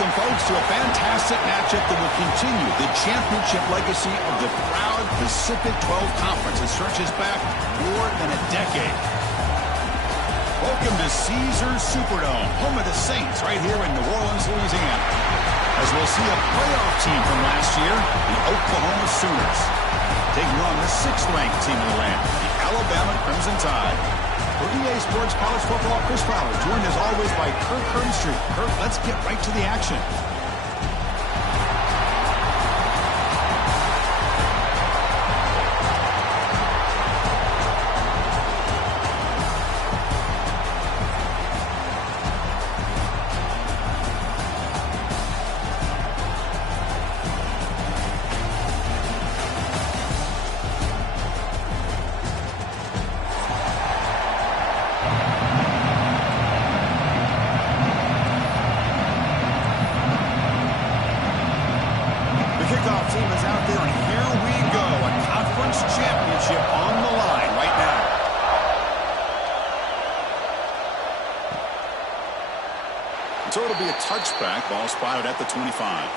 Welcome, folks, to a fantastic matchup that will continue the championship legacy of the proud Pacific 12 Conference that stretches back more than a decade. Welcome to Caesars Superdome, home of the Saints, right here in New Orleans, Louisiana. As we'll see a playoff team from last year, the Oklahoma Sooners, taking on the 6th-ranked team in the land, the Alabama Crimson Tide. For EA Sports College Football, Chris Fowler, joined as always by Kirk Herbstreit. Kirk, let's get right to the action. So it'll be a touchback. Ball spotted at the 25.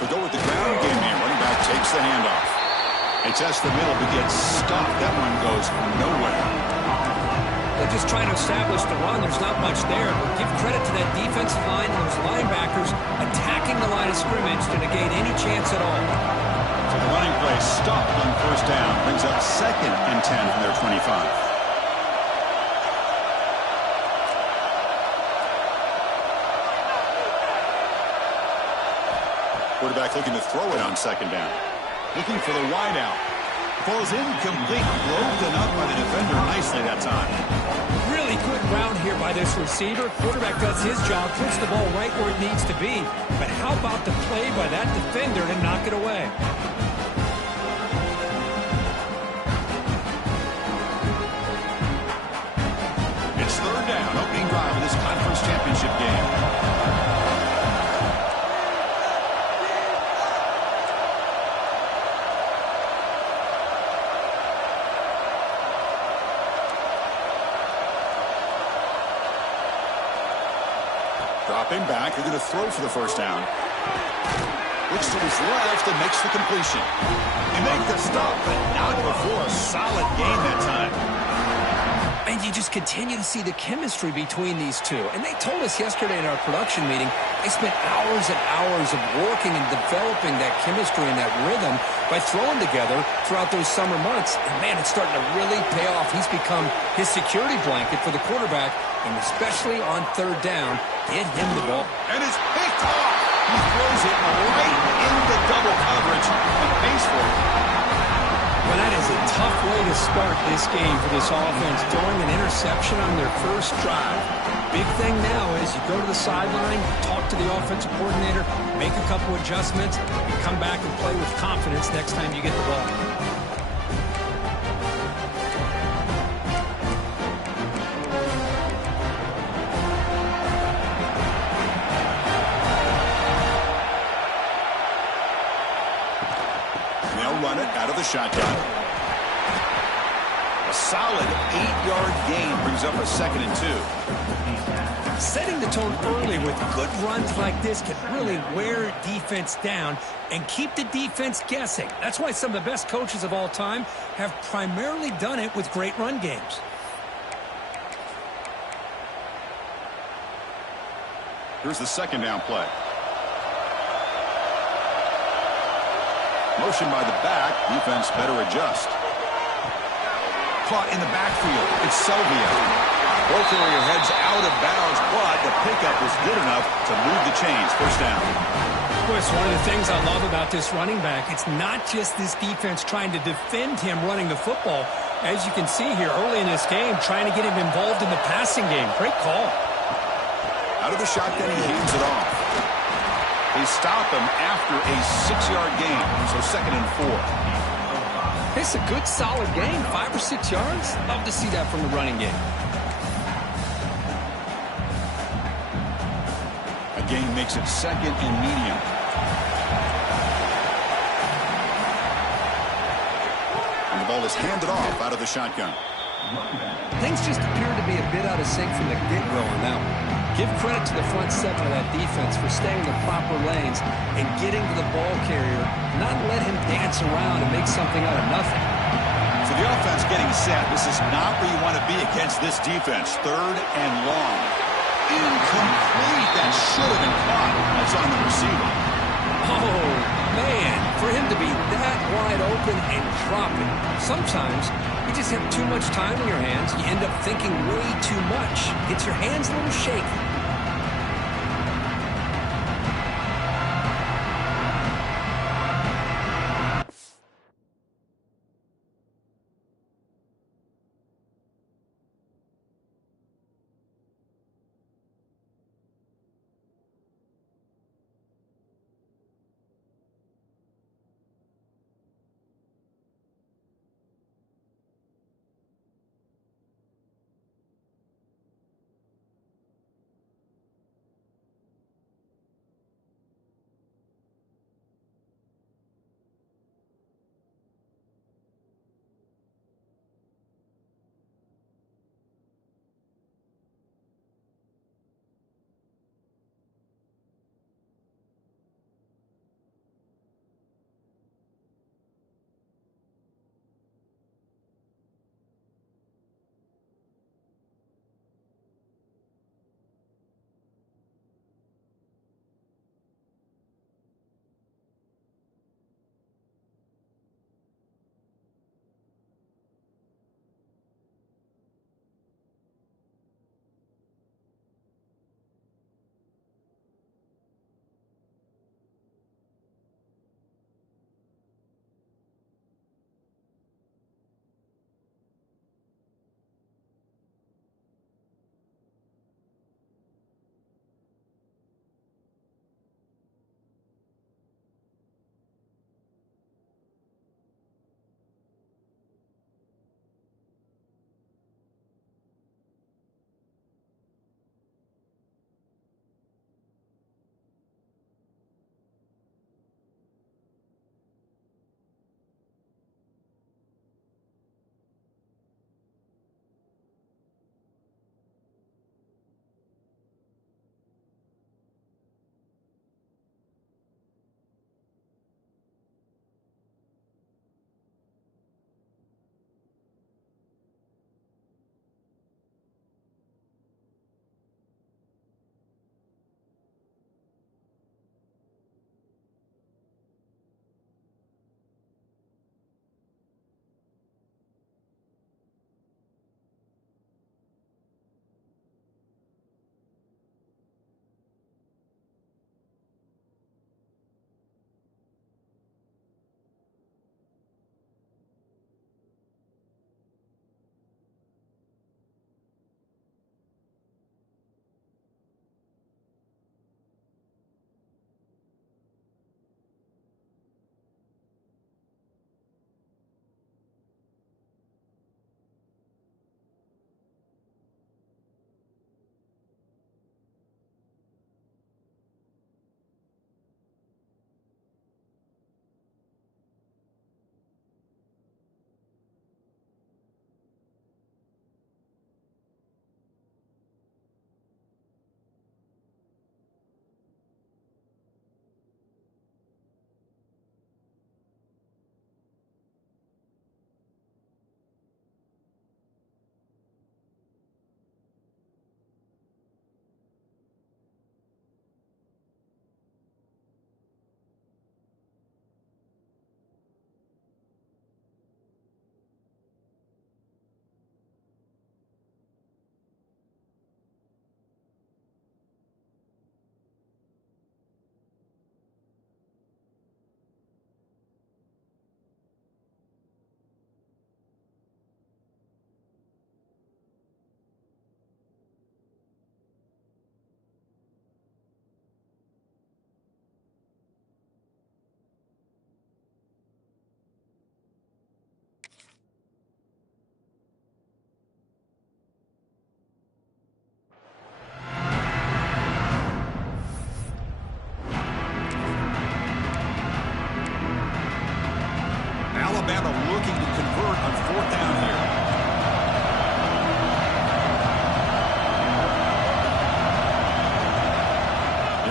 We'll go with the ground game here. Running back takes the handoff. They test the middle but gets stopped. That one goes nowhere. They're just trying to establish the run. There's not much there. But give credit to that defensive line and those linebackers attacking the line of scrimmage to negate any chance at all. So the running play stopped on first down. Brings up 2nd and 10 from their 25. Quarterback looking to throw it on 2nd down. Looking for the wide out. Falls incomplete. Broken up by the defender nicely that time. Really good route here by this receiver. Quarterback does his job, puts the ball right where it needs to be. But how about the play by that defender to knock it away? It's 3rd down. Opening drive of this conference championship game. Dropping back, they're going to throw for the first down. Looks to his left and makes the completion. They make the stop, but not before a solid gain that time. And you just continue to see the chemistry between these two. And they told us yesterday in our production meeting, they spent hours and hours of working and developing that chemistry and that rhythm by throwing together throughout those summer months. And, man, it's starting to really pay off. He's become his security blanket for the quarterback, and especially on 3rd down, get him the ball. And it's picked off. He throws it right into double coverage and pays for it. Well, that is a tough way to start this game for this offense, throwing an interception on their first drive. Big thing now is you go to the sideline, talk to the offensive coordinator, make a couple adjustments, and come back and play with confidence next time you get the ball. Run it out of the shotgun. A solid 8-yard gain brings up a 2nd and 2. Setting the tone early with good runs like this can really wear defense down and keep the defense guessing. That's why some of the best coaches of all time have primarily done it with great run games. Here's the 2nd down play. Motion by the back. Defense better adjust. Caught in the backfield. It's Selvia. Both area heads out of bounds, but the pickup was good enough to move the chains. First down. Boy, it's one of the things I love about this running back. It's not just this defense trying to defend him running the football. As you can see here early in this game, trying to get him involved in the passing game. Great call. Out of the shotgun, he hands it off. They stop him after a 6-yard gain, so 2nd and 4. It's a good, solid gain, 5 or 6 yards. Love to see that from the running game. gain makes it 2nd and medium. And the ball is handed off out of the shotgun. Things just appear to be a bit out of sync from the get-go on that one. Give credit to the front 7 of that defense for staying in the proper lanes and getting to the ball carrier, not let him dance around and make something out of nothing. So the offense getting set. This is not where you want to be against this defense. 3rd and long. Incomplete. That should have been caught. That's on the receiver. Oh, man, for him to be that wide open and drop it. Sometimes you just have too much time in your hands. You end up thinking way too much. Gets your hands a little shaky.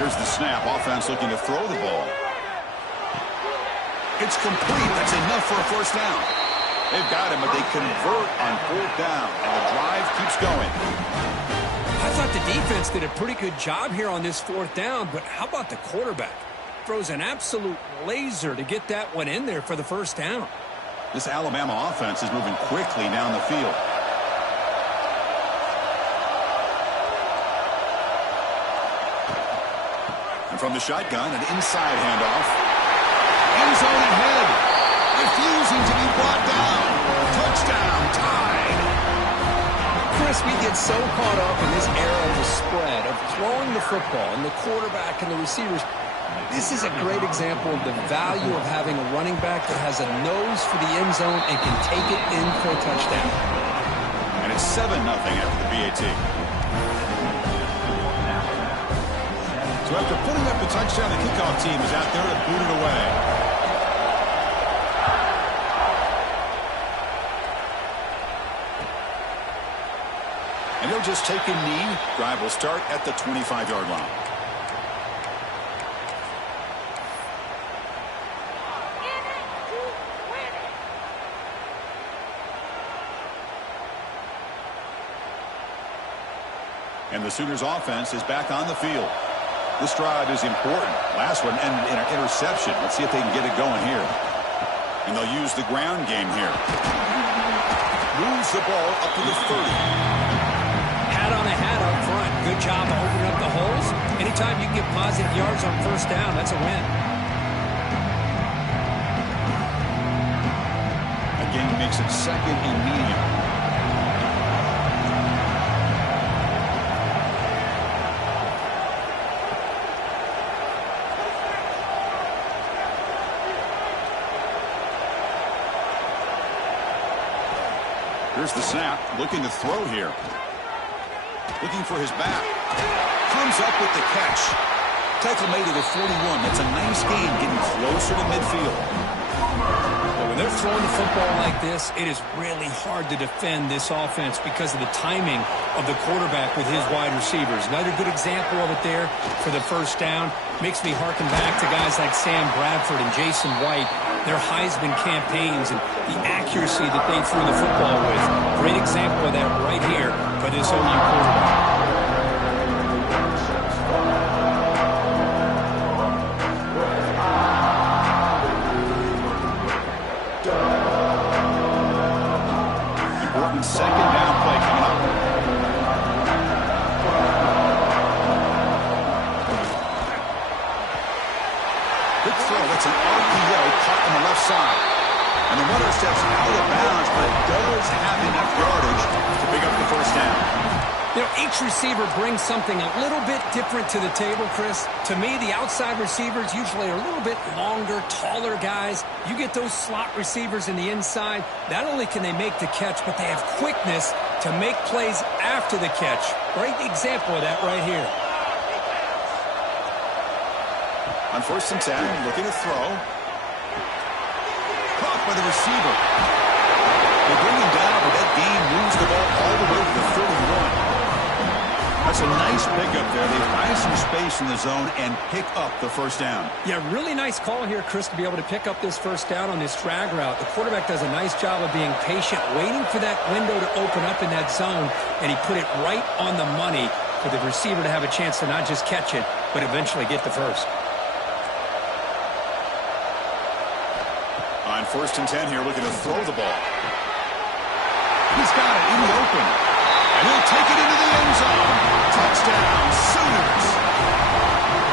Here's the snap. Offense looking to throw the ball. It's complete. That's enough for a first down. They've got him, but they convert on fourth down, and the drive keeps going. I thought the defense did a pretty good job here on this fourth down, but how about the quarterback? Throws an absolute laser to get that one in there for the first down. This Alabama offense is moving quickly down the field. And from the shotgun, an inside handoff. End zone ahead. Refusing to be brought down. Touchdown, tied. Chris, we get so caught up in this era of the spread, of throwing the football, and the quarterback and the receivers. This is a great example of the value of having a running back that has a nose for the end zone and can take it in for a touchdown. And it's 7-0 after the BAT. So after putting up the touchdown, the kickoff team is out there to boot it away. And he'll just take a knee. Drive will start at the 25-yard line. And the Sooners offense is back on the field. This drive is important. Last one ended in an interception. Let's see if they can get it going here. And they'll use the ground game here. Moves the ball up to the 30. Hat on a hat up front. Good job of opening up the holes. Anytime you can get positive yards on first down, that's a win. Again, makes it second and medium. Here's the snap, looking to throw here. Looking for his back. Comes up with the catch. Tackle made it at 41. That's a nice gain, getting closer to midfield. Well, when they're throwing the football like this, it is really hard to defend this offense because of the timing of the quarterback with his wide receivers. Another good example of it there for the first down. Makes me harken back to guys like Sam Bradford and Jason White, their Heisman campaigns and the accuracy that they threw the football with. Great example of that right here for this OU quarterback. Important second down play coming up. Good throw. That's an RPO caught on the left side. And the runner steps out of bounds, but does have enough yardage to pick up the first down. You know, each receiver brings something a little bit different to the table, Chris. To me, the outside receivers usually are a little bit longer, taller guys. You get those slot receivers in the inside, not only can they make the catch, but they have quickness to make plays after the catch. Great example of that right here. On 1st and 10, looking to throw. Caught by the receiver. They bring him down, but that gain moves the ball all the way to the 31. That's a nice pickup there. They find some space in the zone and pick up the first down. Yeah, really nice call here, Chris, to be able to pick up this first down on this drag route. The quarterback does a nice job of being patient, waiting for that window to open up in that zone, and he put it right on the money for the receiver to have a chance to not just catch it, but eventually get the first. On 1st and 10 here, looking to throw the ball. He's got it in the open. And he'll take it into the end zone. Touchdown, Sooners.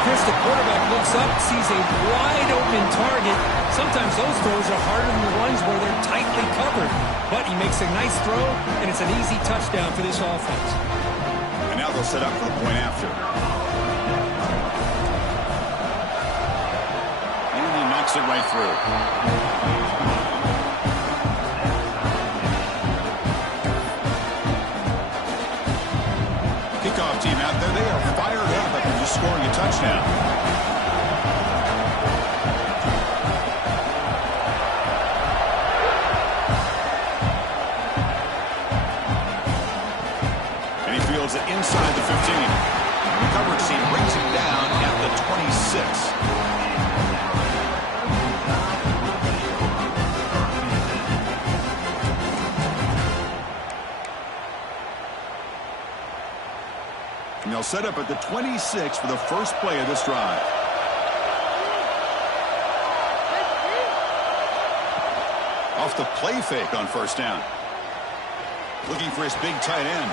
Chris, the quarterback looks up, sees a wide-open target. Sometimes those throws are harder than the ones where they're tightly covered. But he makes a nice throw, and it's an easy touchdown for this offense. And now they'll set up for the point after. And he knocks it right through. Kickoff team out there, they are fired up after just scoring a touchdown. And he fields it inside the 15. The coverage team brings him down at the 6. And they'll set up at the 26 for the first play of this drive. Off the play fake on first down. Looking for his big tight end.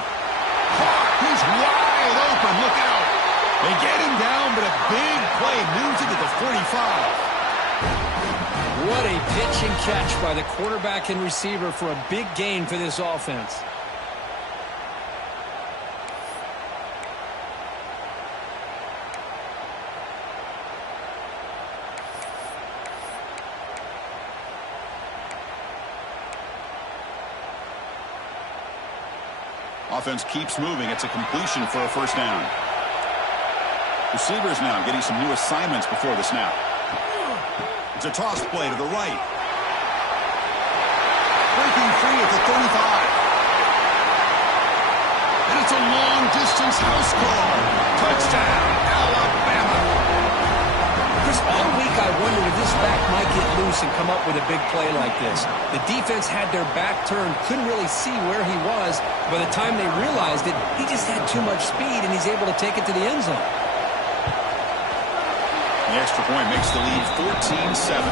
He's wide open. Look out. They get him down, but a big play moves it to the 45. What a pitch and catch by the quarterback and receiver for a big gain for this offense. Offense keeps moving. It's a completion for a first down. Receivers now getting some new assignments before the snap. It's a toss play to the right. Breaking free at the 35. And it's a long-distance house call. Touchdown, Alabama. Chris, all week I wondered if this back might get loose and come up with a big play like this. The defense had their back turned, couldn't really see where he was. By the time they realized it, he just had too much speed, and he's able to take it to the end zone. The extra point makes the lead 14-7.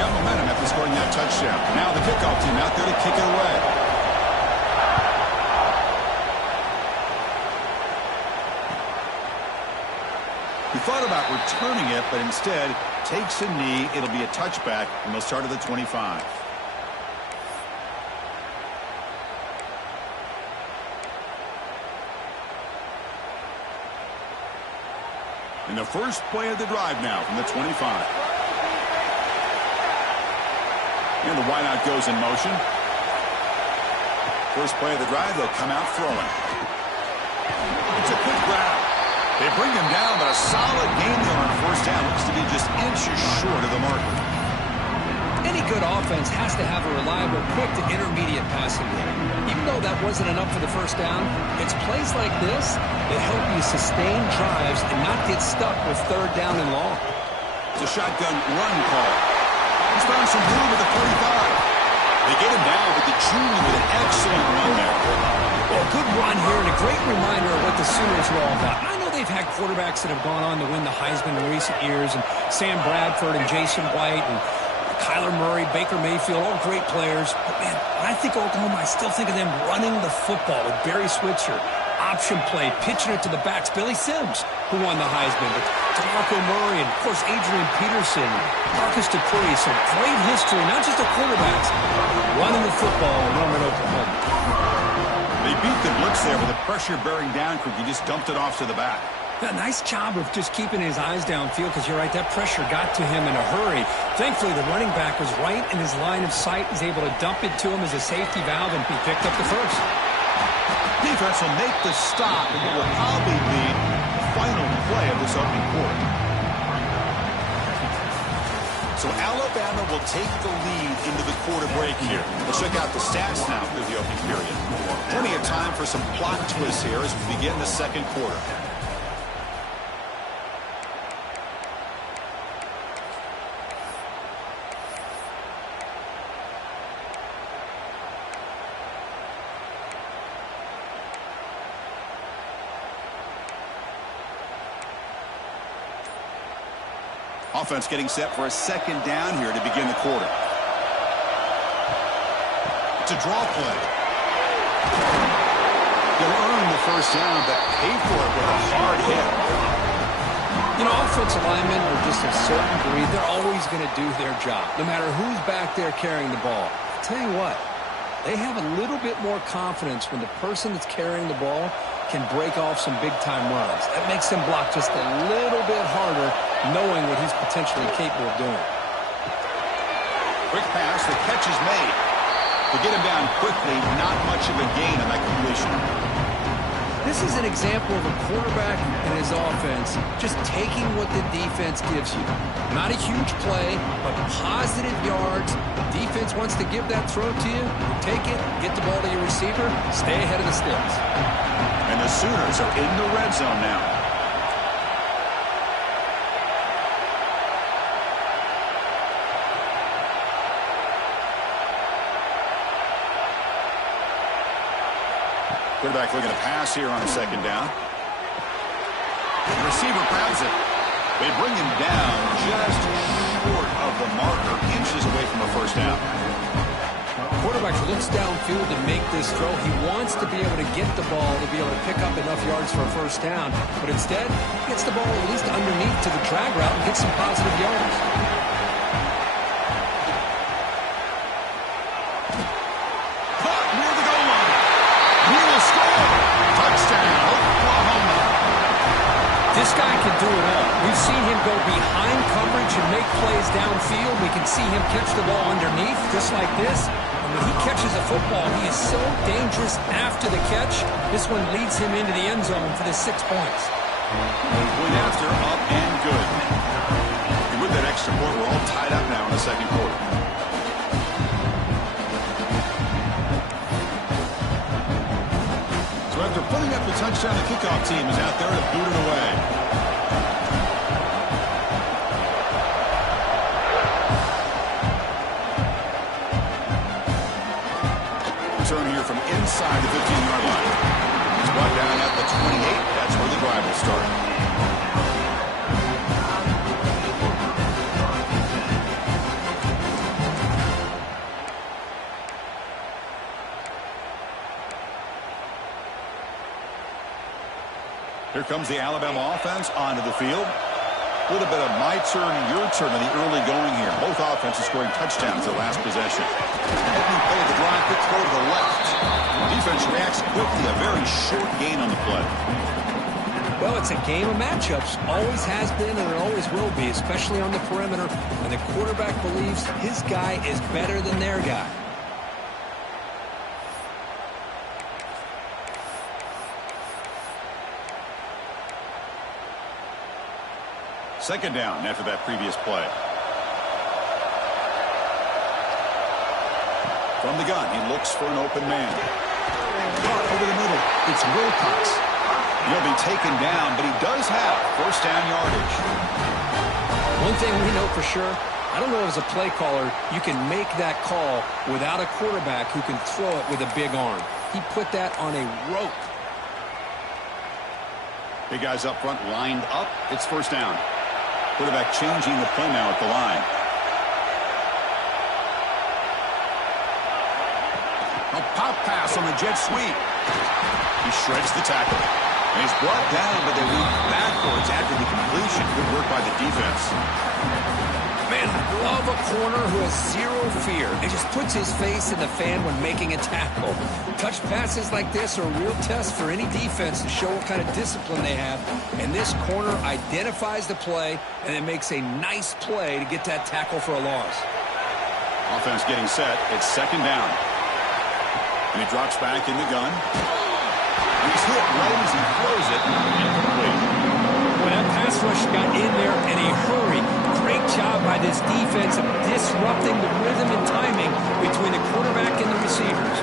Got momentum after scoring that touchdown. Now the kickoff team out there to kick it away. He thought about returning it, but instead takes a knee. It'll be a touchback, and they'll start at the 25. In the first play of the drive now from the 25. And the wideout goes in motion. First play of the drive, they'll come out throwing. It's a quick grab. They bring him down, but a solid gain there on first down. Looks to be just inches short of the marker. Any good offense has to have a reliable, quick to intermediate passing game. Even though that wasn't enough for the first down, it's plays like this that help you sustain drives and not get stuck with third down and long. It's a shotgun run call. He's found some room at the 45. They get him down, but the junior with an excellent run there. Well, good run here and a great reminder of what the Sooners are all about. I know they've had quarterbacks that have gone on to win the Heisman in recent years, and Sam Bradford and Jason White and Kyler Murray, Baker Mayfield, all great players. But, man, when I think Oklahoma, I still think of them running the football with Barry Switzer. Option play, pitching it to the backs. Billy Sims, who won the Heisman. But DeMarco Murray and, of course, Adrian Peterson, Marcus Dupree. So great history, not just of quarterbacks, running the football along at Oklahoma. They beat the blitz there with a pressure bearing down crew. He just dumped it off to the back. Yeah, nice job of just keeping his eyes downfield because you're right, that pressure got to him in a hurry. Thankfully, the running back was right in his line of sight. He's able to dump it to him as a safety valve, and he picked up the first. Defense will make the stop, and it will probably be the final play of this opening quarter. So Alabama will take the lead into the quarter break here. Let's check out the stats now through the opening period. Plenty of time for some plot twists here as we begin the second quarter. Offense getting set for a second down here to begin the quarter. It's a draw play. They'll earn the first down, but pay for it with a hard hit. You know, offensive linemen are just a certain breed. They're always going to do their job, no matter who's back there carrying the ball. I'll tell you what, they have a little bit more confidence when the person that's carrying the ball can break off some big-time runs. That makes them block just a little bit harder, knowing what he's potentially capable of doing. Quick pass, the catch is made. To get him down quickly, not much of a gain on that completion. This is an example of a quarterback and his offense just taking what the defense gives you. Not a huge play, but positive yards. The defense wants to give that throw to you. You take it, get the ball to your receiver, stay ahead of the sticks. And the Sooners are in the red zone now. Quarterback looking to pass here on a second down. The receiver grabs it. They bring him down just short of the marker, inches away from a first down. Quarterback looks downfield to make this throw. He wants to be able to get the ball to be able to pick up enough yards for a first down. But instead, he gets the ball at least underneath to the drag route and gets some positive yards. Caught near the goal line. He will score. Touchdown, Oklahoma. This guy can do it all. We've seen him go behind coverage and make plays downfield. We can see him catch the ball underneath, just like this. And when he catches a football, he is so dangerous after the catch. This one leads him into the end zone for the 6 points. Point after, up and good. And with that extra point, we're all tied up now in the second quarter. So after putting up the touchdown, the kickoff team is out there to boot it away. Turn here from inside the 15-yard line. It's brought down at the 28. That's where the drive will start. Here comes the Alabama offense onto the field. A little bit of my turn, your turn in the early going here. Both offenses scoring touchdowns their last possession. Opening play of the drive, quick throw to the left. Defense reacts quickly, a very short gain on the play. Well, it's a game of matchups. Always has been and it always will be, especially on the perimeter. And the quarterback believes his guy is better than their guy. Second down after that previous play. From the gun, he looks for an open man. Caught over the middle. It's Wilcox. He'll be taken down, but he does have first down yardage. One thing we know for sure, I don't know as a play caller, you can make that call without a quarterback who can throw it with a big arm. He put that on a rope. Big guys up front lined up. It's first down. Quarterback changing the play now at the line. A pop pass on the jet sweep. He shreds the tackle. And he's brought down, but they move backwards after the completion. Good work by the defense. Man, I love a corner who has zero fear. He just puts his face in the fan when making a tackle. Touch passes like this are a real test for any defense to show what kind of discipline they have. And this corner identifies the play and then makes a nice play to get that tackle for a loss. Offense getting set. It's second down. And he drops back in the gun. And he's hit right as he throws it. Incomplete. Well, that pass rush got in there in a hurry. Great job by this defense of disrupting the rhythm and timing between the quarterback and the receivers.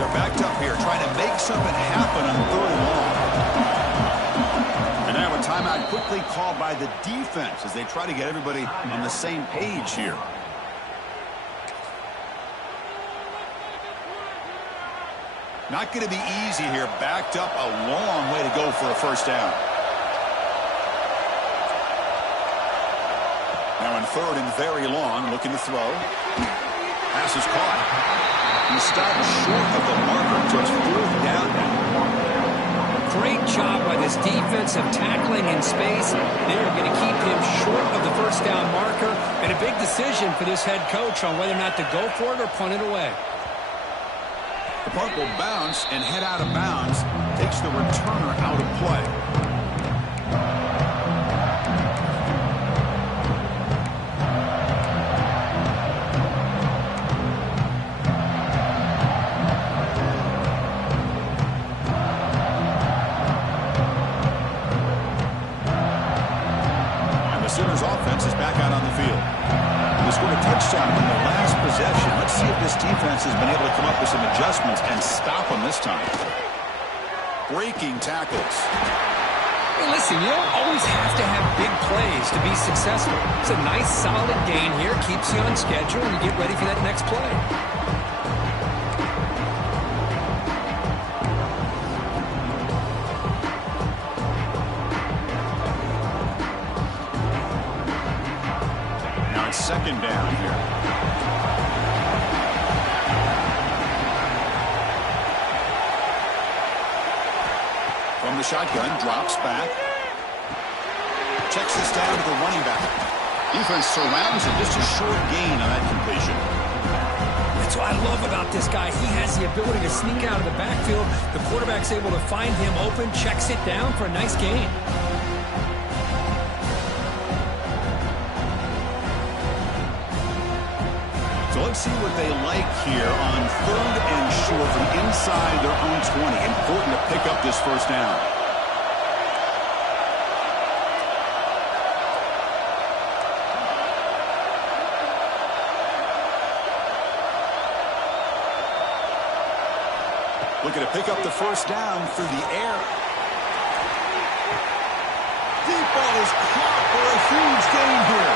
They're backed up here trying to make something happen on third and long. And now a timeout quickly called by the defense as they try to get everybody on the same page here. Not going to be easy here. Backed up a long way to go for a first down. Now in third and very long, looking to throw. Pass is caught. He stopped short of the marker, so it's fourth down now. Great job by this defensive tackling in space. They are going to keep him short of the first down marker. And a big decision for this head coach on whether or not to go for it or punt it away. The punt will bounce and head out of bounds. Takes the returner out of play. see if this defense has been able to come up with some adjustments and stop them this time. Breaking tackles. Hey, listen, you don't always have to have big plays to be successful. It's a nice, solid gain here. Keeps you on schedule, and you get ready for that next play. Now it's second down here. From the shotgun, drops back. Checks this down to the running back. Defense surrounds him. Just a short gain on that completion. That's what I love about this guy. He has the ability to sneak out of the backfield. The quarterback's able to find him open, checks it down for a nice gain. So let's see what they like here on 3rd and short from inside their own 20. Important to pick up this first down. Looking to pick up the first down through the air. Deep ball is caught for a huge gain here.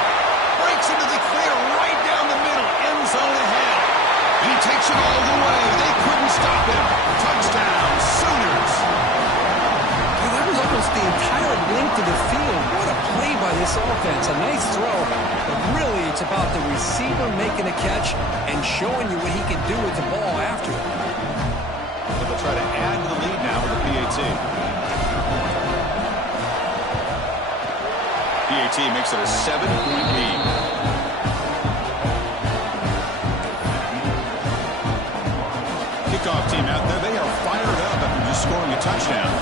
Breaks into the clear right down the middle. End zone ahead. He takes it all the way. They couldn't stop him. Touchdown, Sooners. Hey, that was almost the entire length of the field. What a play by this offense. A nice throw. But really, it's about the receiver making a catch and showing you what he can do with the ball after it. They'll try to add to the lead now with the PAT. PAT makes it a 7-point lead. Kickoff team out there. They are fired up after just scoring a touchdown.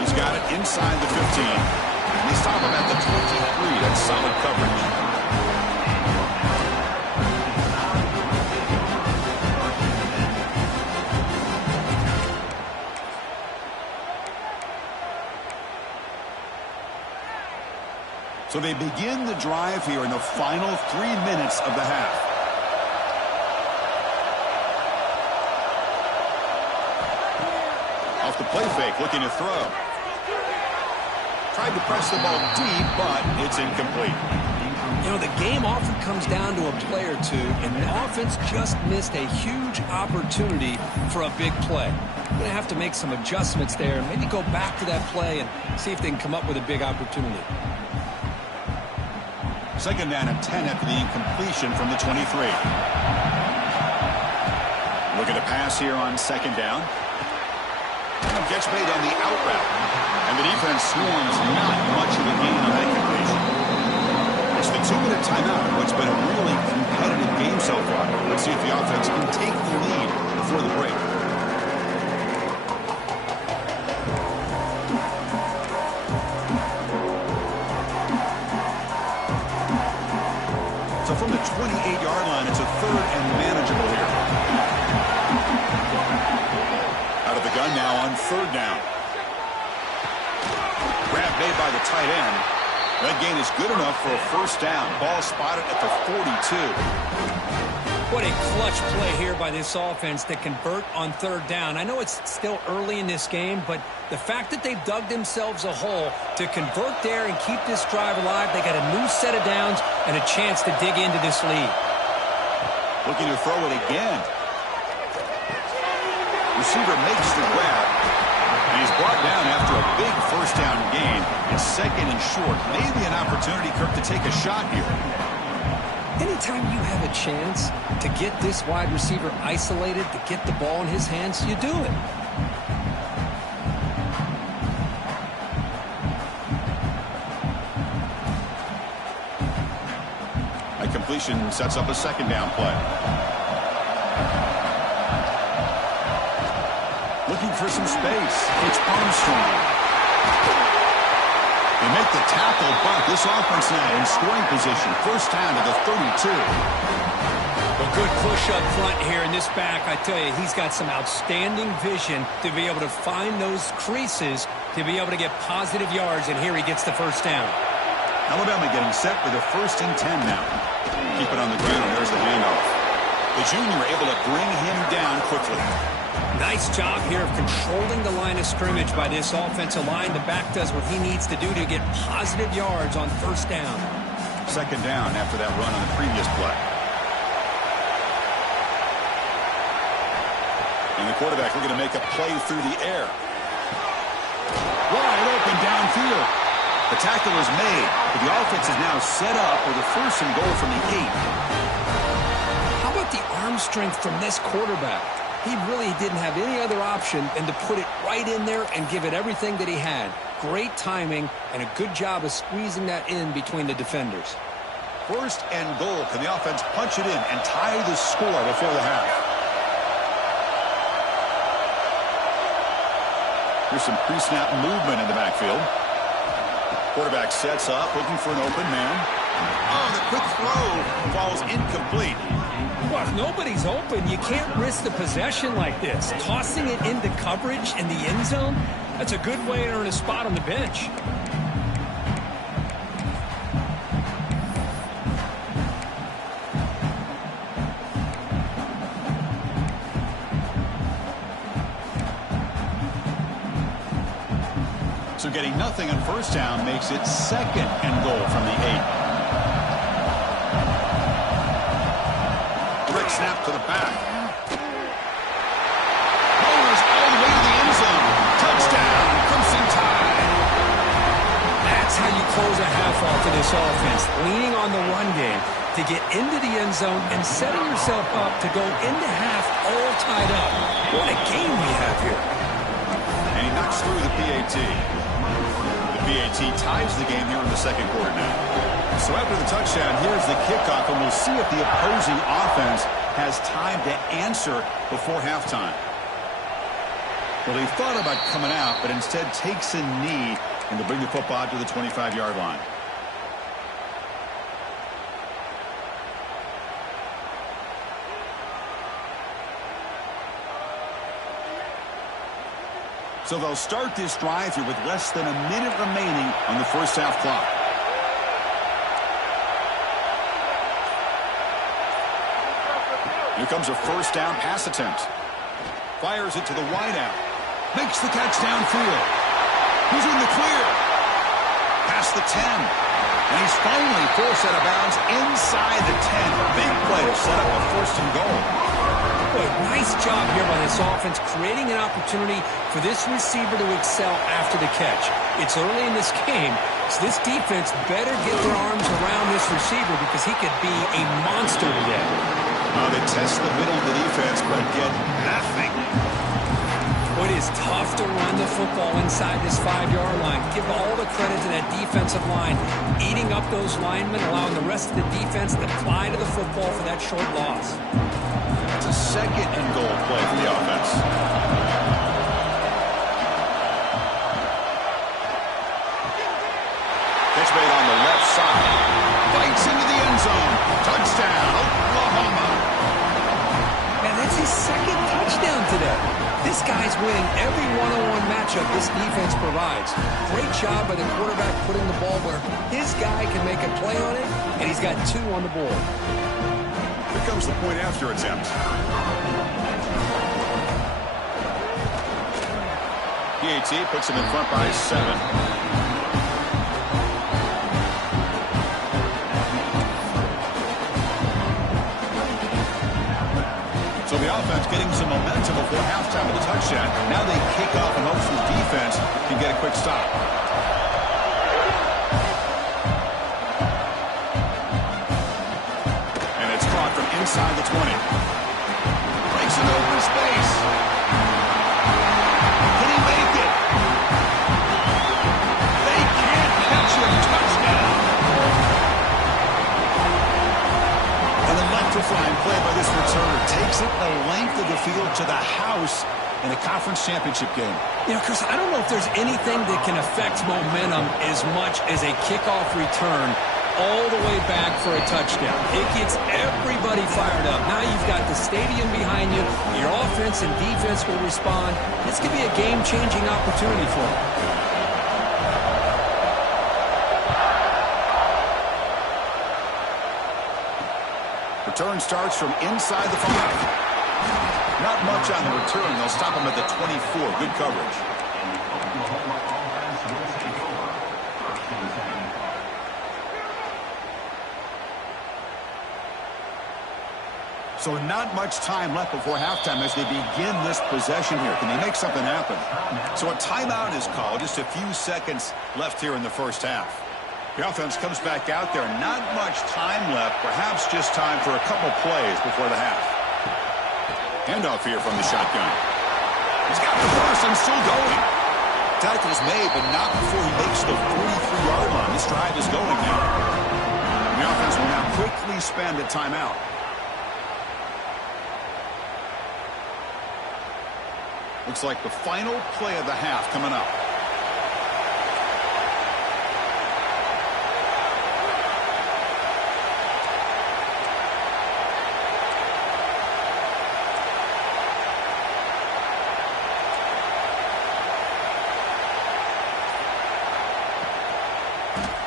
He's got it inside the 15. They stop him at the 23. That's solid coverage. So they begin the drive here in the final 3 minutes of the half. Off the play fake, looking to throw. Tried to press the ball deep, but it's incomplete. You know, the game often comes down to a play or two, and the offense just missed a huge opportunity for a big play. They're going to have to make some adjustments there, and maybe go back to that play and see if they can come up with a big opportunity. Second down and 10 after the incompletion from the 23. Looking to pass here on second down. Gets made on the out route. And the defense swarms not much of a gain on that completion. It's the 2-minute timeout in what's been a really competitive game so far. Let's see if the offense can take the lead before the break. So from the 28-yard line, it's a 3rd and manageable here. Out of the gun now on 3rd down. Grab made by the tight end. That gain is good enough for a first down. Ball spotted at the 42. What a clutch play here by this offense to convert on 3rd down. I know it's still early in this game, but the fact that they've dug themselves a hole to convert there and keep this drive alive, they got a new set of downs and a chance to dig into this lead. Looking to throw it again. Receiver makes the grab. And he's brought down after a big first down gain. It's 2nd and short. Maybe an opportunity, Kirk, to take a shot here. Anytime you have a chance to get this wide receiver isolated, to get the ball in his hands, you do it. That completion sets up a second down play. Looking for some space. It's Armstrong. They make the tackle, but this offense now in scoring position. First down to the 32. Well, good push up front here in this back. I tell you, he's got some outstanding vision to be able to find those creases, to be able to get positive yards, and here he gets the first down. Alabama getting set with a 1st and 10 now. Keep it on the ground. There's the handoff. The junior able to bring him down quickly. Nice job here of controlling the line of scrimmage by this offensive line. The back does what he needs to do to get positive yards on 1st down. 2nd down after that run on the previous play. And the quarterback looking to make a play through the air. Wide open downfield. The tackle is made, but the offense is now set up with a 1st and goal from the 8. How about the arm strength from this quarterback? He really didn't have any other option than to put it right in there and give it everything that he had. Great timing and a good job of squeezing that in between the defenders. 1st and goal. Can the offense punch it in and tie the score before the half? Here's some pre-snap movement in the backfield. Quarterback sets up, looking for an open man. Oh, the quick throw falls incomplete. Well, if nobody's open, you can't risk the possession like this. Tossing it into coverage in the end zone, that's a good way to earn a spot on the bench. So getting nothing on 1st down makes it 2nd and goal from the 8. Direct snap to the back. Bowers all the way to the end zone. Touchdown, Crimson Tide. That's how you close a half off of this offense. Leaning on the run game to get into the end zone and setting yourself up to go into half all tied up. What a game we have here. And he knocks through the PAT. PAT ties the game here in the 2nd quarter now. So after the touchdown, here's the kickoff, and we'll see if the opposing offense has time to answer before halftime. Well, he thought about coming out, but instead takes a knee and to bring the football to the 25-yard line. So they'll start this drive here with less than a minute remaining on the 1st half clock. Here comes a 1st down pass attempt. Fires it to the wideout. Makes the catch downfield. He's in the clear. Past the 10. And he's finally forced out of bounds inside the 10. Big play to set up a 1st and goal. Boy, nice job here by this offense, creating an opportunity for this receiver to excel after the catch. It's early in this game, so this defense better get their arms around this receiver because he could be a monster today. They test the middle of the defense, but get nothing. It is tough to run the football inside this 5-yard line. Give all the credit to that defensive line, eating up those linemen, allowing the rest of the defense to fly to the football for that short loss. It's a 2nd and goal play for the offense. Pitch made on the left side. Bites into the end zone. Touchdown, Oklahoma. Man, that's his 2nd touchdown today. This guy's winning every one-on-one matchup this defense provides. Great job by the quarterback putting the ball where his guy can make a play on it, and he's got 2 on the board. Here comes the point after attempt. PAT puts him in front by 7. So the offense getting some momentum before halftime with a touchdown. Now they kick off and hopes the defense can get a quick stop. And it's caught from inside the 20. Breaks an open space. Can he make it? They can't catch him. Touchdown. An electrifying play by this returner. Takes it the length of the field to the house in a conference championship game. You know, Chris, I don't know if there's anything that can affect momentum as much as a kickoff return all the way back for a touchdown. It gets everybody fired up. Now you've got the stadium behind you. Your offense and defense will respond. This could be a game-changing opportunity for them. Return starts from inside the 5. Not much on the return. They'll stop him at the 24. Good coverage. So not much time left before halftime as they begin this possession here. Can they make something happen? So a timeout is called. Just a few seconds left here in the first half. The offense comes back out there. Not much time left. Perhaps just time for a couple plays before the half. Handoff here from the shotgun. He's got the pass and still going. Tackle is made, but not before he makes the 43-yard line. This drive is going now. And the offense will now quickly spend a timeout. Looks like the final play of the half coming up.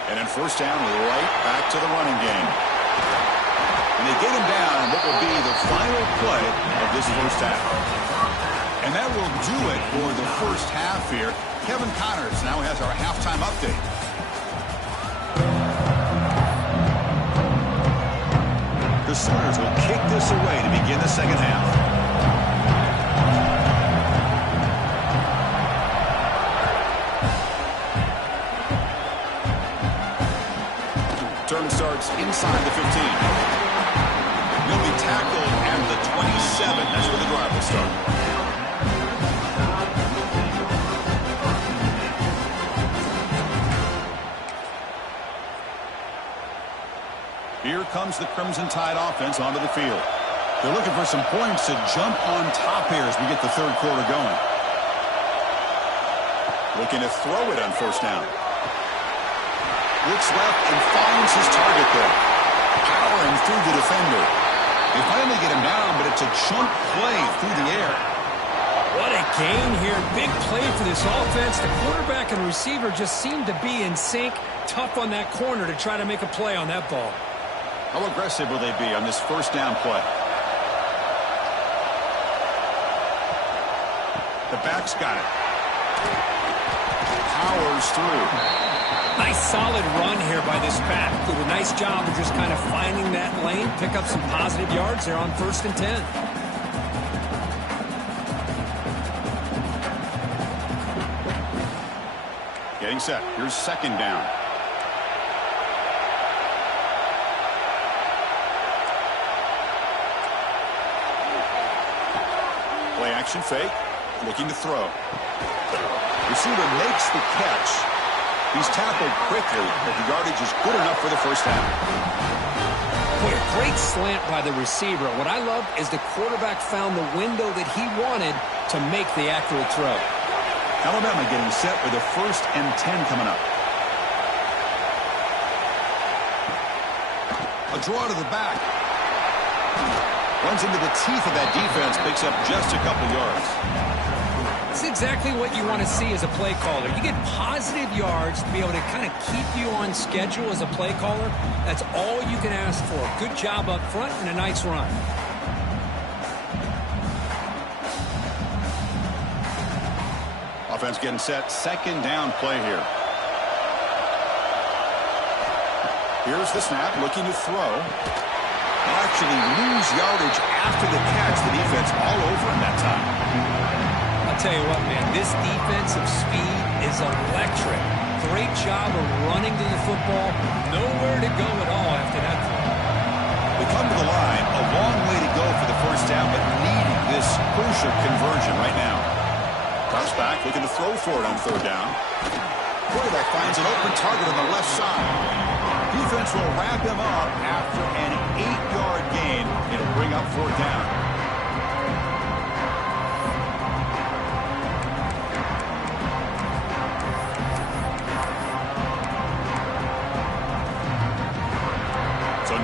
And then first down, right back to the running game. And they get him down on what will be the final play of this first half. And that will do it for the first half here. Kevin Connors now has our halftime update. The Sooners will kick this away to begin the second half. Turn starts inside the 15. He'll be tackled at the 27. That's where the drive will start. Here comes the Crimson Tide offense onto the field. They're looking for some points to jump on top here as we get the third quarter going. Looking to throw it on first down. Looks left and finds his target there. Powering through the defender. They finally get him down, but it's a chunk play through the air. What a gain here. Big play for this offense. The quarterback and receiver just seem to be in sync. Tough on that corner to try to make a play on that ball. How aggressive will they be on this first down play? The back's got it. Powers through. Nice solid run here by this back. Did a nice job of just kind of finding that lane, pick up some positive yards there on 1st and 10. Getting set. Here's second down. Play action fake. Looking to throw. Receiver makes the catch. He's tackled quickly, but the yardage is good enough for the first down. Boy, a great slant by the receiver. What I love is the quarterback found the window that he wanted to make the accurate throw. Alabama getting set with a 1st and 10 coming up. A draw to the back. Runs into the teeth of that defense, picks up just a couple yards. It's exactly what you want to see as a play caller. You get positive yards to be able to kind of keep you on schedule as a play caller. That's all you can ask for. Good job up front and a nice run. Offense getting set. Second down play here. Here's the snap, looking to throw. They'll actually lose yardage after the catch. The defense all over him that time. I'll tell you what, man, this defensive speed is electric. Great job of running to the football. Nowhere to go at all after that throw. We come to the line. A long way to go for the first down, but needing this crucial conversion right now. Drops back, looking to throw for it on third down. Quarterback finds an open target on the left side. Defense will wrap him up after an 8-yard gain. It'll bring up fourth down.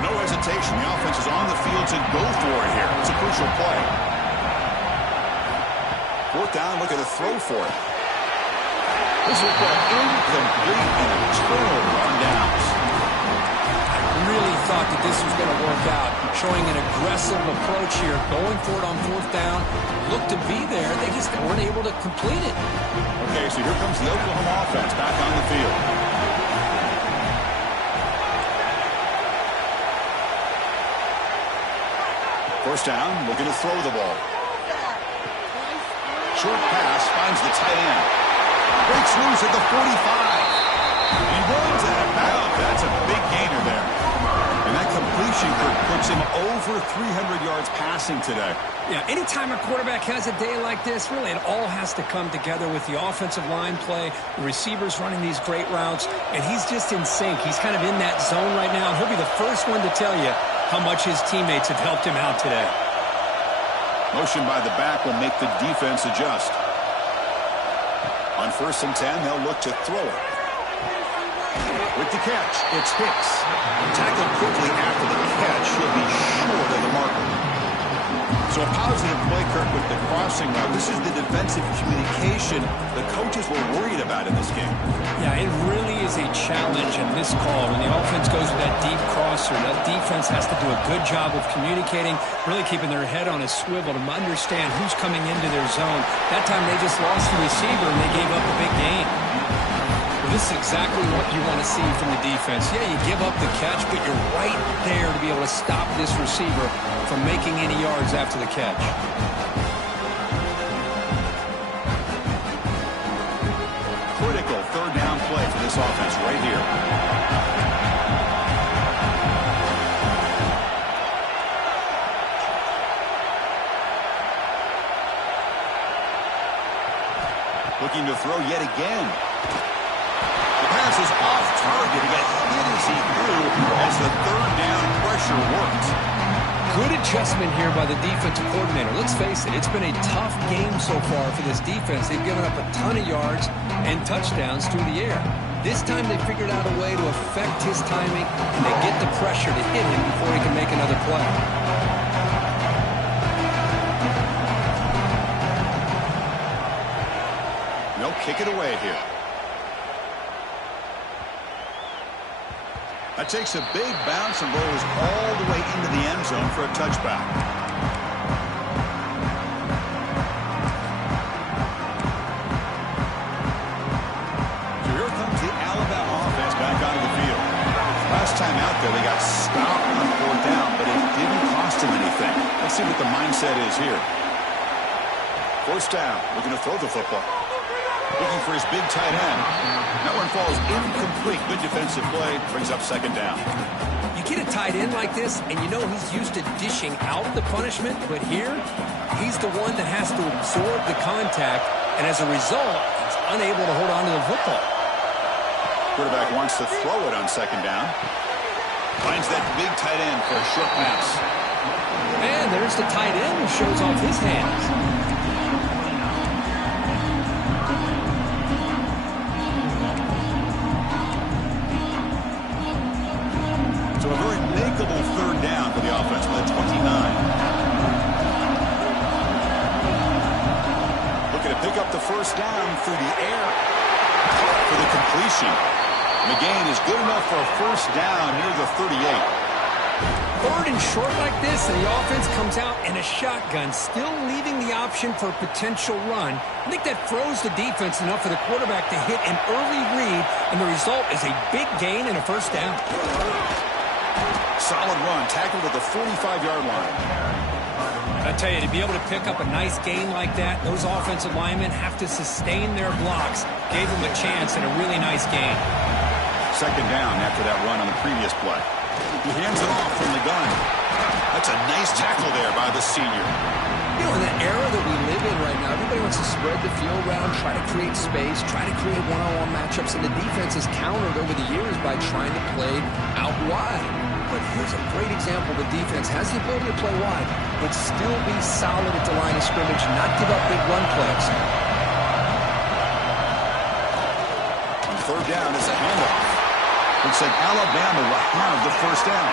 no hesitation. The offense is on the field to go for it here. It's a crucial play. Fourth down, looking to throw for it. This will go incomplete and a turnover on downs. I really thought that this was going to work out, showing an aggressive approach here, going for it on fourth down. Looked to be there. They just weren't able to complete it. Okay, so here comes the Oklahoma offense back on the field. First down, looking to throw the ball. Short pass finds the tight end. Breaks loose at the 45. He runs out of bounds. That's a big gainer there. And that completion puts him over 300 yards passing today. Yeah, anytime a quarterback has a day like this, really it all has to come together with the offensive line play, the receivers running these great routes, and he's just in sync. He's kind of in that zone right now, and he'll be the first one to tell you how much his teammates have helped him out today. Motion by the back will make the defense adjust. On 1st and 10, they'll look to throw it. With the catch, it's Hicks. Tackled quickly after the catch. He'll be short of the marker. So a positive play, Kirk, with the crossing route. This is the defensive communication the coaches were worried about in this game. Yeah, it really is a challenge in this call. When the offense goes with that deep crosser, that defense has to do a good job of communicating, really keeping their head on a swivel to understand who's coming into their zone. That time they just lost the receiver and they gave up a big gain. Well, this is exactly what you want to see from the defense. Yeah, you give up the catch, but you're right there to be able to stop this receiver from making any yards after the catch. Critical third down play for this offense right here. Looking to throw yet again. The pass is off target. He got hit as he threw as the third down pressure worked. Good adjustment here by the defensive coordinator. Let's face it, it's been a tough game so far for this defense. They've given up a ton of yards and touchdowns through the air. This time they figured out a way to affect his timing, and they get the pressure to hit him before he can make another play. They'll kick it away here. That takes a big bounce and rolls all the way into the end zone for a touchback. So here comes the Alabama offense back onto the field. Last time out there, they got stopped on 4th down, but it didn't cost them anything. Let's see what the mindset is here. 1st down, looking to throw the football. Looking for his big tight end. That one falls incomplete. Good defensive play. Brings up 2nd down. You get a tight end like this, and you know he's used to dishing out the punishment, but here, he's the one that has to absorb the contact, and as a result, he's unable to hold on to the football. Quarterback wants to throw it on 2nd down. Finds that big tight end for a short pass. And there's the tight end who shows off his hands. So a very makeable 3rd down for the offense with a 29. Looking to pick up the 1st down through the air. For the completion. And the gain is good enough for a 1st down near the 38. 3rd and short like this, and the offense comes out in a shotgun, still leaving the option for a potential run. I think that throws the defense enough for the quarterback to hit an early read, and the result is a big gain and a 1st down. Solid run, tackled at the 45-yard line. I tell you, to be able to pick up a nice gain like that, those offensive linemen have to sustain their blocks. Gave them a chance and a really nice gain. 2nd down after that run on the previous play. He hands it off from the gun. That's a nice tackle there by the senior. You know, in the era that we live in right now, everybody wants to spread the field around, try to create space, try to create one-on-one matchups, and the defense has countered over the years by trying to play out wide. But here's a great example. The defense has the ability to play wide, but still be solid at the line of scrimmage, not give up big run plays. On 3rd down, it's a handoff. Looks like Alabama will have the 1st down.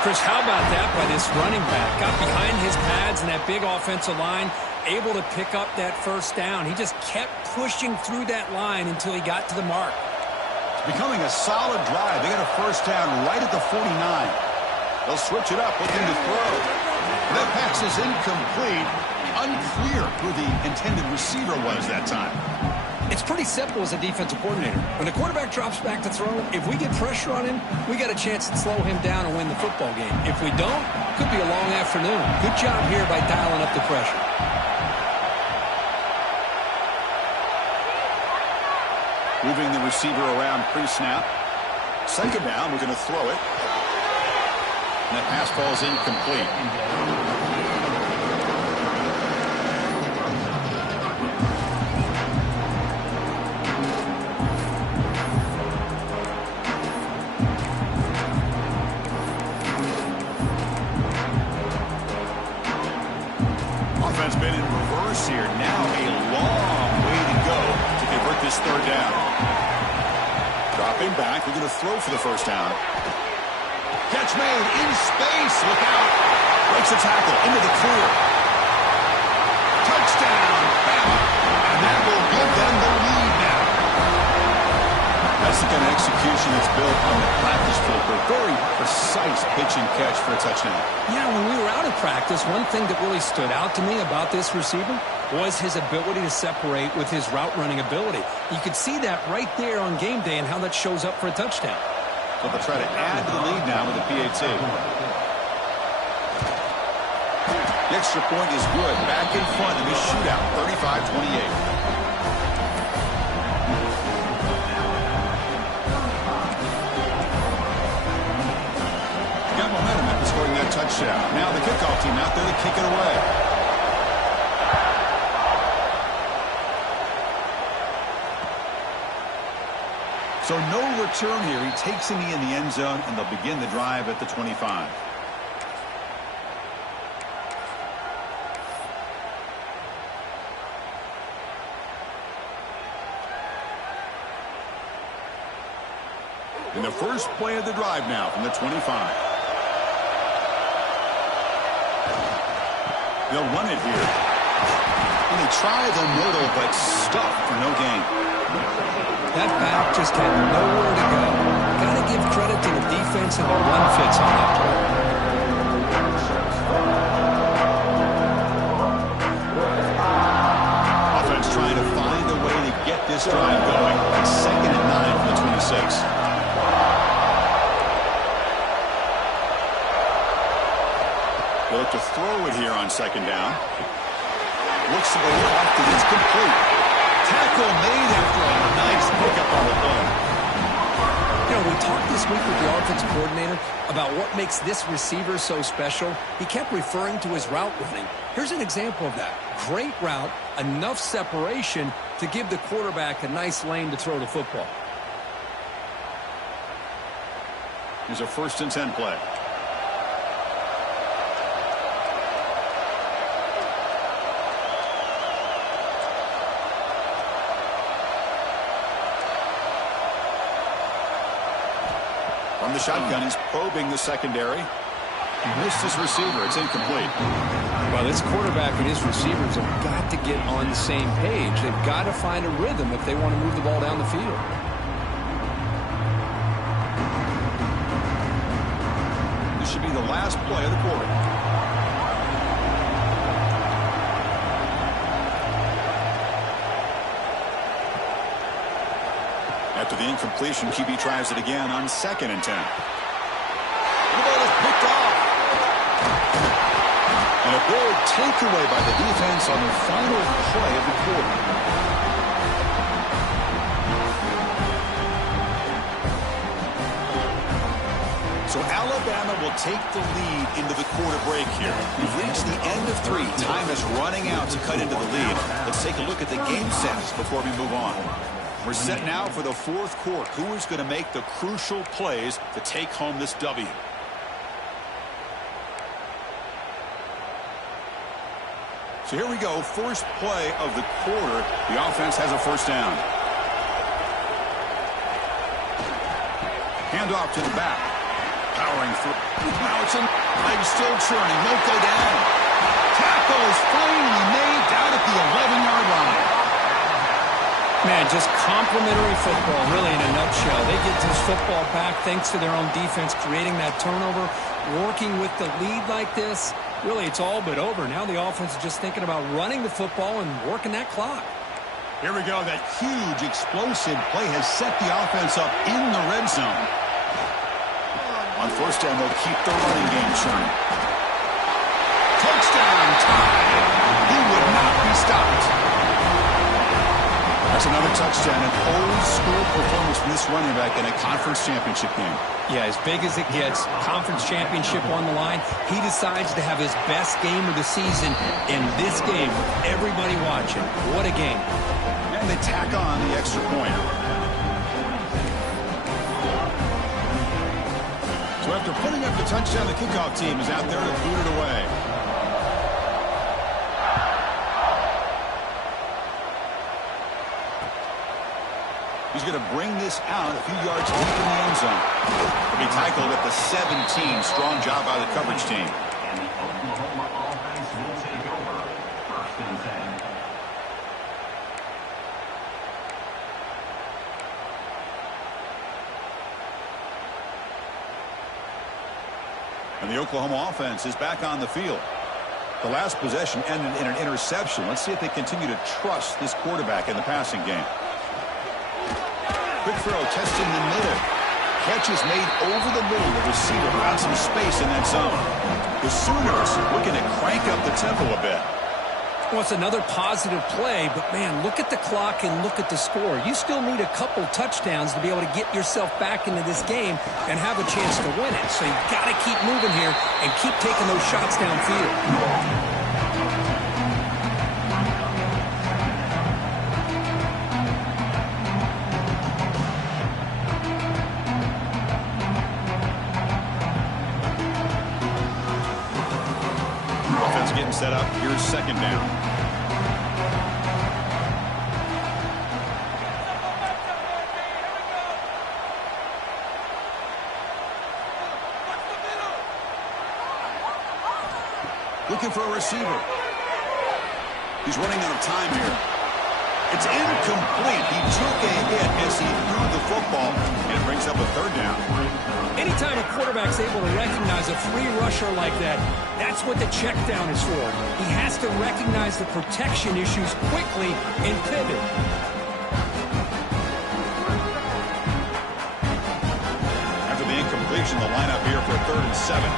Chris, how about that by this running back? Got behind his pads and that big offensive line, able to pick up that first down. He just kept pushing through that line until he got to the mark. It's becoming a solid drive. They got a first down right at the 49. They'll switch it up, looking to throw. That pass is incomplete. Unclear who the intended receiver was that time. It's pretty simple as a defensive coordinator. When the quarterback drops back to throw, if we get pressure on him, we got a chance to slow him down and win the football game. If we don't, could be a long afternoon. Good job here by dialing up the pressure. Moving the receiver around pre-snap. Second down, we're going to throw it. And that pass falls incomplete. Offense been in reverse here. Now a long way to go to convert this third down. Dropping back, we're going to throw for the first down. Catch made in space. Look out. Breaks a tackle into the clear. Touchdown, Bama. And that will give them the lead now. That's the kind of execution that's built on the practice field. A very precise pitch and catch for a touchdown. Yeah, when we were out of practice, one thing that really stood out to me about this receiver was his ability to separate with his route running ability. You could see that right there on game day and how that shows up for a touchdown. So they'll try to add to the lead now with a PAT. The extra point is good. Back in front in this shootout, 35-28. Scoring that touchdown. Now the kickoff team out there to kick it away. So no return here. He takes him in the end zone, and they'll begin the drive at the 25. In the first play of the drive now from the 25. They'll run it here. And they try the middle, but stuffed for no gain. That back just had nowhere to go. Got to give credit to the defense and the run fits on that play. Offense trying to find a way to get this drive going. It's 2nd and 9 from the 26. They'll look to throw it here on second down. Looks to the left, and it's complete. Tackle made after a nice pickup on the play. You know, we talked this week with the offensive coordinator about what makes this receiver so special. He kept referring to his route running. Here's an example of that. Great route, enough separation to give the quarterback a nice lane to throw the football. Here's a 1st and 10 play. From the shotgun, he's probing the secondary. He missed his receiver. It's incomplete. Well, this quarterback and his receivers have got to get on the same page. They've got to find a rhythm if they want to move the ball down the field. This should be the last play of the quarter. After the incompletion, QB tries it again on 2nd and 10. The ball is picked off. And a big takeaway by the defense on the final play of the quarter. So Alabama will take the lead into the quarter break here. We've reached the end of 3. Time is running out to cut into the lead. Let's take a look at the game stats before we move on. We're set now for the 4th quarter. Who is going to make the crucial plays to take home this W? So here we go. First play of the quarter. The offense has a first down. Handoff to the back. Powering through. Now it's in. Legs still churning. Won't go down. Tackle is finally made down at the 11-yard line. Man, just complimentary football, really, in a nutshell. They get this football back thanks to their own defense, creating that turnover, working with the lead like this. Really, it's all but over. Now the offense is just thinking about running the football and working that clock. Here we go. That huge, explosive play has set the offense up in the red zone. On first down, they'll keep the running game churning. Touchdown tie. He would not be stopped. That's another touchdown, an old-school performance from this running back in a conference championship game. Yeah, as big as it gets, conference championship on the line. He decides to have his best game of the season in this game with everybody watching. What a game. And they tack on the extra point. So after putting up the touchdown, the kickoff team is out there to boot it away. He's going to bring this out a few yards deep in the end zone. He'll be tackled at the 17. Strong job by the coverage team. And the Oklahoma offense will take over. 1st and 10. And the Oklahoma offense is back on the field. The last possession ended in an interception. Let's see if they continue to trust this quarterback in the passing game. Quick throw, testing the middle. Catch is made over the middle. The receiver found some space in that zone. The Sooners looking to crank up the tempo a bit. Well, it's another positive play, but, man, look at the clock and look at the score. You still need a couple touchdowns to be able to get yourself back into this game and have a chance to win it. So you've got to keep moving here and keep taking those shots downfield. Getting set up. Here's second down. Looking for a receiver. He's running out of time here. It's incomplete. He took a hit as he threw the football, and it brings up a third down. Anytime a quarterback's able to recognize a free rusher like that, that's what the check down is for. He has to recognize the protection issues quickly and pivot. After the incompletion, the lineup here for 3rd and 7.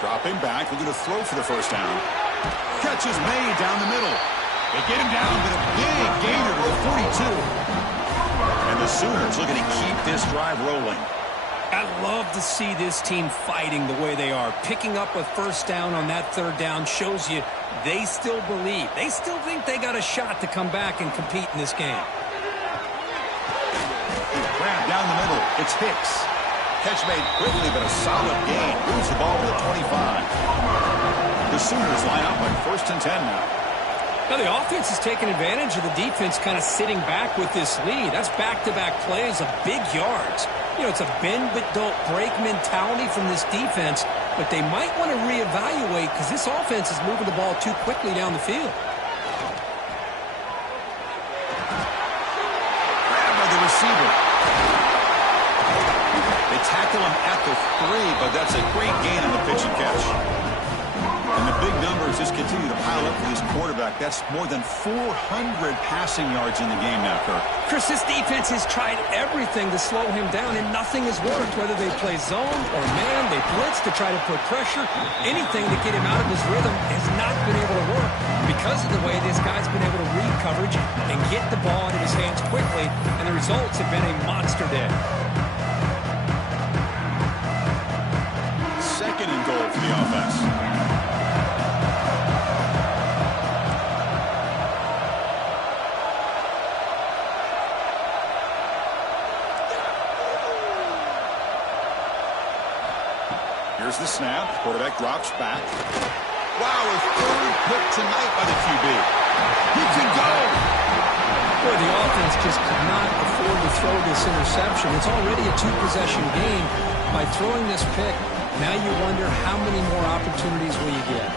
Dropping back, looking to throw for the first down. Catch is made down the middle. They get him down, but a big gainer to the 42. And the Sooners looking to keep this drive rolling. I love to see this team fighting the way they are. Picking up a first down on that 3rd down shows you they still believe. They still think they got a shot to come back and compete in this game. Grab down the middle. It's Hicks. Catch made quickly, but a solid gain. Moves the ball to the 25. The Sooners line up on 1st and 10 now. Now the offense is taking advantage of the defense kind of sitting back with this lead. That's back-to-back plays of big yards. You know, it's a bend but don't break mentality from this defense, but they might want to reevaluate because this offense is moving the ball too quickly down the field. Grab by the receiver. They tackle him at the 3, but that's a great gain on the pitch and catch. And the big numbers just continue to pile up for this quarterback. That's more than 400 passing yards in the game now, Kirk. Chris, this defense has tried everything to slow him down, and nothing has worked. Whether they play zone or man, they blitz to try to put pressure. Anything to get him out of his rhythm has not been able to work because of the way this guy's been able to read coverage and get the ball out of his hands quickly, and the results have been a monster day. 2nd and goal for the offense. Here's the snap. Quarterback drops back. Wow, a third pick tonight by the QB. He can go. Boy, the offense just could not afford to throw this interception. It's already a two-possession game. By throwing this pick, now you wonder how many more opportunities will you get.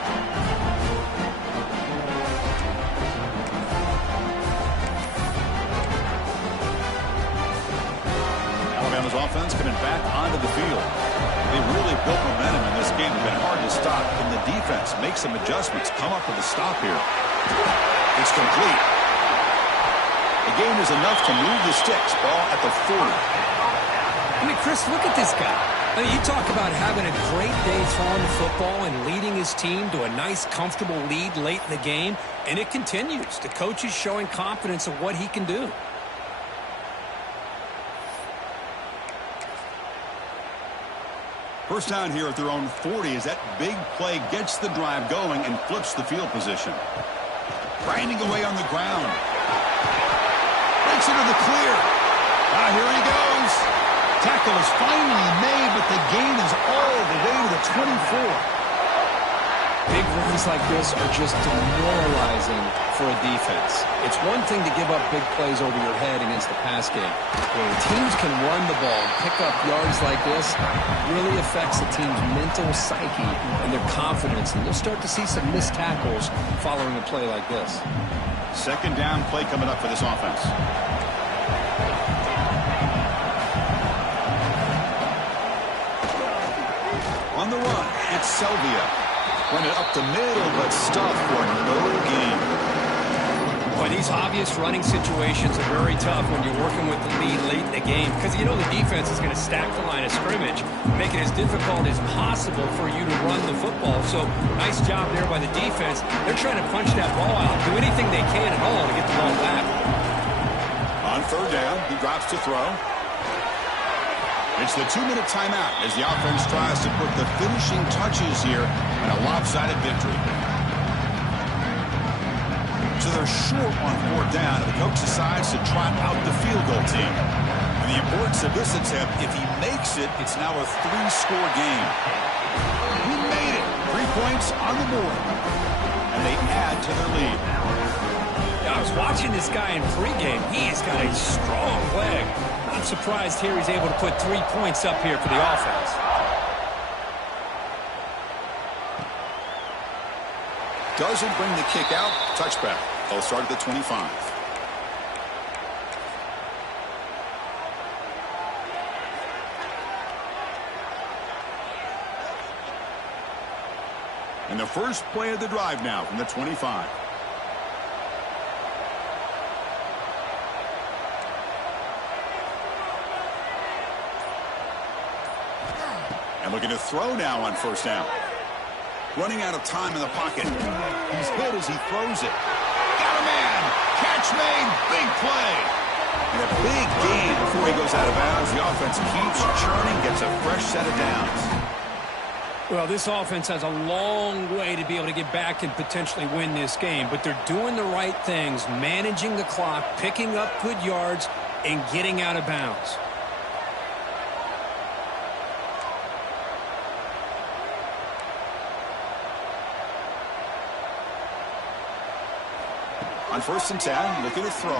Alabama's offense coming back onto the field. They really built momentum in this game. It's been hard to stop. And the defense makes some adjustments. Come up with a stop here. It's complete. The gain is enough to move the sticks. Ball at the 40. I mean, Chris, look at this guy. I mean, you talk about having a great day throwing the football and leading his team to a nice, comfortable lead late in the game, and it continues. The coach is showing confidence of what he can do. First down here at their own 40 as that big play gets the drive going and flips the field position. Grinding away on the ground. Breaks into the clear. Here he goes. Tackle is finally made, but the gain is all the way to the 24. Big runs like this are just demoralizing for a defense. It's one thing to give up big plays over your head against the pass game. When teams can run the ball and pick up yards like this, it really affects the team's mental psyche and their confidence. And you'll start to see some missed tackles following a play like this. Second down play coming up for this offense. On the run, it's Selvia. Run it up the middle, but stuffed for no gain. Boy, these obvious running situations are very tough when you're working with the lead late in the game because you know the defense is going to stack the line of scrimmage, make it as difficult as possible for you to run the football. So, nice job there by the defense. They're trying to punch that ball out, do anything they can at all to get the ball back. On third down, he drops to throw. It's the 2-minute timeout as the offense tries to put the finishing touches here in a lopsided victory. So they're short on fourth down, and the coach decides to trot out the field goal team. And the importance of this attempt, if he makes it, it's now a 3-score game. He made it. 3 points on the board. And they add to their lead. I was watching this guy in pregame. He has got a strong leg. I'm surprised here he's able to put 3 points up here for the offense. Doesn't bring the kick out. Touchback. They'll start at the 25. And the first play of the drive now from the 25. And looking to throw now on first down. Running out of time in the pocket. He's hit as he throws it. Got a man. Catch made. Big play. And a big gain before he goes out of bounds. The offense keeps churning, gets a fresh set of downs. Well, this offense has a long way to be able to get back and potentially win this game, but they're doing the right things, managing the clock, picking up good yards, and getting out of bounds. On first and 10, looking to throw.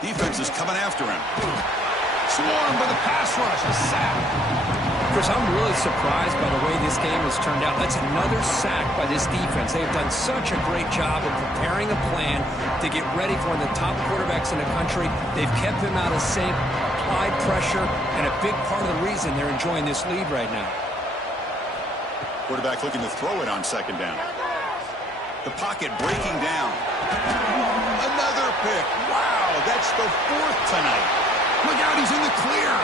Defense is coming after him. Swarmed by the pass rush. A sack. Chris, I'm really surprised by the way this game has turned out. That's another sack by this defense. They've done such a great job of preparing a plan to get ready for one of the top quarterbacks in the country. They've kept him out of sync, applied pressure, and a big part of the reason they're enjoying this lead right now. Quarterback looking to throw it on second down. The pocket breaking down. Another pick. Wow, that's the 4th tonight. Look out, he's in the clear.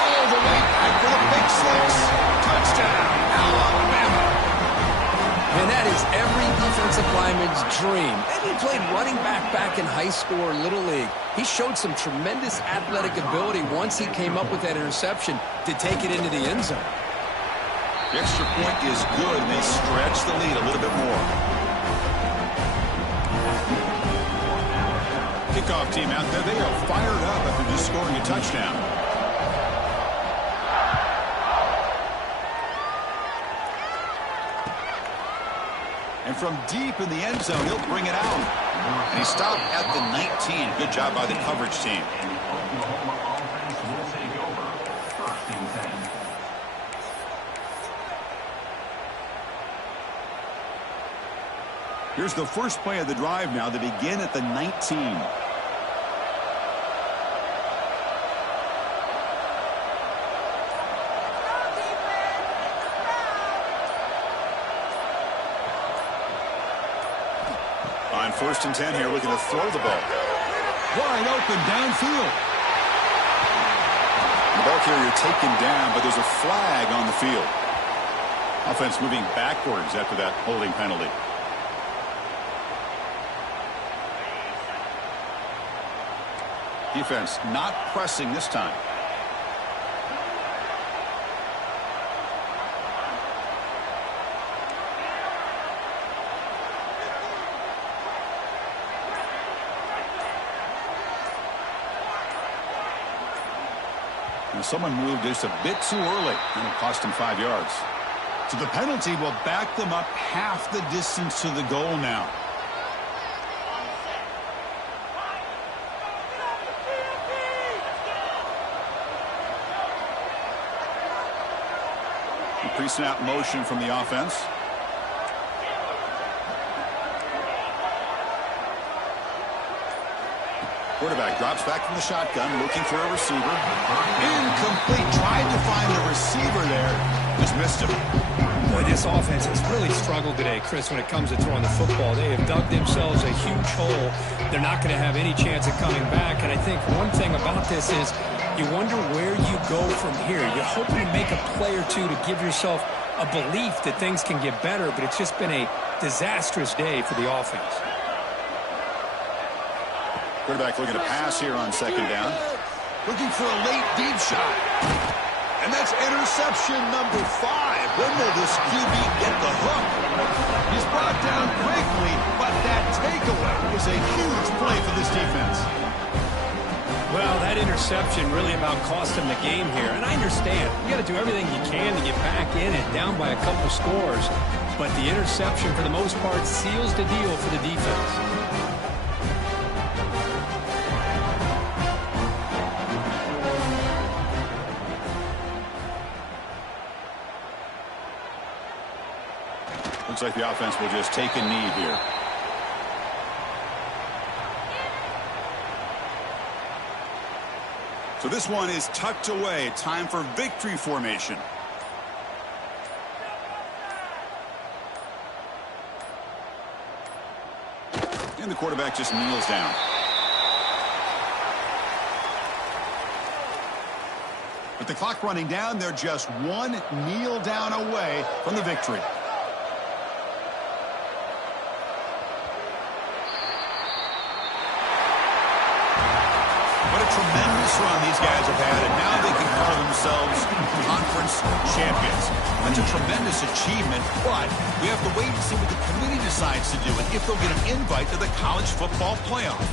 All the way back for the big 6. Touchdown, Alabama. And that is every defensive lineman's dream. And he played running back in high school or Little League. He showed some tremendous athletic ability once he came up with that interception to take it into the end zone. The extra point is good, and they stretch the lead a little bit more. Kickoff team out there, they are fired up after just scoring a touchdown. And from deep in the end zone, he'll bring it out. And he stopped at the 19. Good job by the coverage team. And the Oklahoma offense will take over. First and 10. Here's the first play of the drive now to begin at the 19. On 1st and 10 here, looking to throw the ball. Wide open downfield. The ball carrier taken down, but there's a flag on the field. Offense moving backwards after that holding penalty. Defense not pressing this time. And someone moved just a bit too early, and it cost him 5 yards. So the penalty will back them up half the distance to the goal now. Pre-snap motion from the offense. Quarterback drops back from the shotgun, looking for a receiver. Incomplete. Tried to find the receiver there. Just missed him. Boy, this offense has really struggled today, Chris, when it comes to throwing the football. They have dug themselves a huge hole. They're not going to have any chance of coming back. And I think one thing about this is you wonder where you go from here. You're hoping to make a play or two to give yourself a belief that things can get better, but it's just been a disastrous day for the offense. Quarterback looking to pass here on 2nd down. Looking for a late deep shot. And that's interception number 5. When will this QB get the hook? He's brought down quickly, but that takeaway is a huge play for this defense. Well, that interception really about cost him the game here. And I understand. You got to do everything you can to get back in it, down by a couple scores. But the interception, for the most part, seals the deal for the defense. Looks like the offense will just take a knee here. So this one is tucked away. Time for victory formation. And the quarterback just kneels down. With the clock running down, they're just one kneel down away from the victory. Tremendous run these guys have had, and now they can call themselves conference champions. That's a tremendous achievement, but we have to wait and see what the committee decides to do and if they'll get an invite to the college football playoff.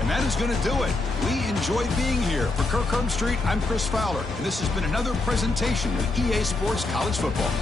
And that is going to do it. We enjoyed being here. For Kirk Herbstreit, I'm Chris Fowler, and this has been another presentation of EA Sports College Football.